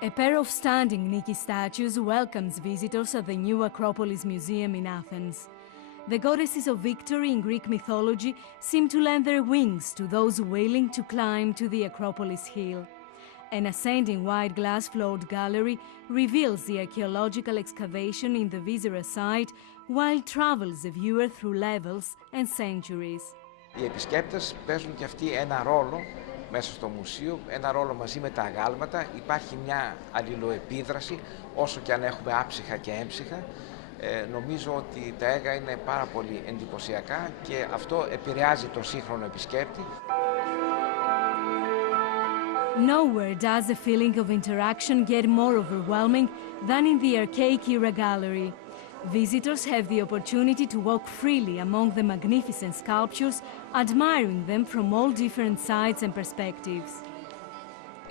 A pair of standing Nike statues welcomes visitors at the new Acropolis Museum in Athens. The goddesses of victory in Greek mythology seem to lend their wings to those willing to climb to the Acropolis hill. An ascending wide glass-floored gallery reveals the archaeological excavation in the visitor site while travels the viewer through levels and centuries. Οι επισκέπτες παίζουν και αυτοί ένα ρόλο μέσα στο μουσείο, ένα ρόλο μαζί με τα αγάλματα. Υπάρχει μια αλληλοεπίδραση, όσο και αν έχουμε άψυχα και έμψυχα. Νομίζω ότι τα έργα είναι πάρα πολύ εντυπωσιακά και αυτό επηρεάζει τον σύγχρονο επισκέπτη. Nowhere does the feeling of interaction get more overwhelming than in the archaic era gallery. Visitors have the opportunity to walk freely among the magnificent sculptures, admiring them from all different sides and perspectives.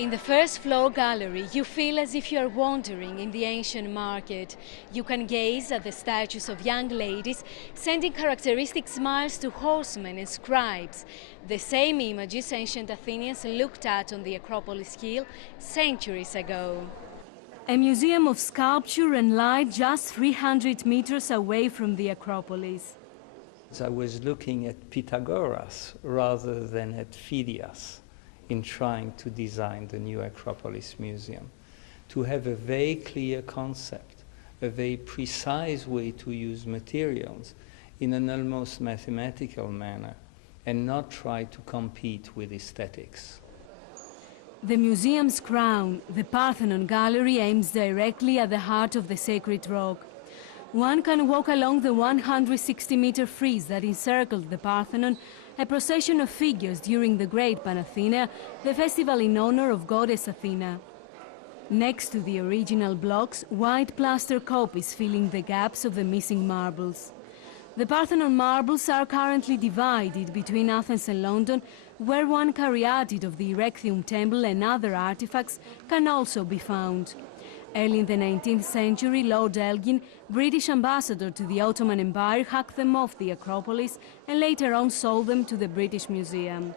In the first floor gallery, you feel as if you are wandering in the ancient market. You can gaze at the statues of young ladies, sending characteristic smiles to horsemen and scribes, the same images ancient Athenians looked at on the Acropolis hill centuries ago. A museum of sculpture and light just 300 meters away from the Acropolis. I was looking at Pythagoras rather than at Phidias in trying to design the new Acropolis Museum, to have a very clear concept, a very precise way to use materials in an almost mathematical manner, and not try to compete with aesthetics. The museum's crown, the Parthenon Gallery, aims directly at the heart of the sacred rock. One can walk along the 160-meter frieze that encircled the Parthenon, a procession of figures during the Great Panathenaea, the festival in honor of goddess Athena. Next to the original blocks, white plaster copies filling the gaps of the missing marbles. The Parthenon marbles are currently divided between Athens and London, where one caryatid of the Erechtheum temple and other artifacts can also be found. Early in the 19th century, Lord Elgin, British ambassador to the Ottoman Empire, hacked them off the Acropolis and later on sold them to the British Museum.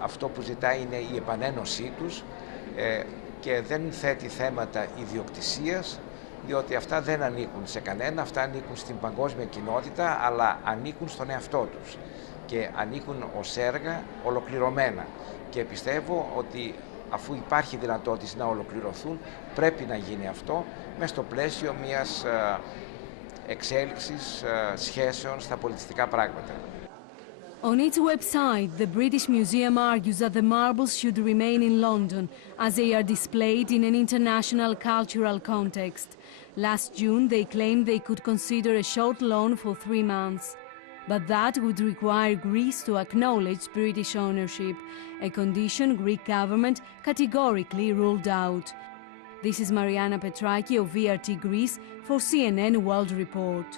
Αυτό που ζητάει είναι η επανένωσή τους και δεν θέτει θέματα ιδιοκτησίας, διότι αυτά δεν ανήκουν σε κανένα, αυτά ανήκουν στην παγκόσμια κοινότητα, αλλά ανήκουν στον εαυτό τους και ανήκουν ως έργα ολοκληρωμένα. Και πιστεύω ότι αφού υπάρχει δυνατότητα να ολοκληρωθούν, πρέπει να γίνει αυτό μέσα στο πλαίσιο μιας εξέλιξης σχέσεων στα πολιτιστικά πράγματα. On its website, the British Museum argues that the marbles should remain in London, as they are displayed in an international cultural context. Last June, they claimed they could consider a short loan for 3 months. But that would require Greece to acknowledge British ownership, a condition Greek government categorically ruled out. This is Mariana Petraki of VRT Greece for CNN World Report.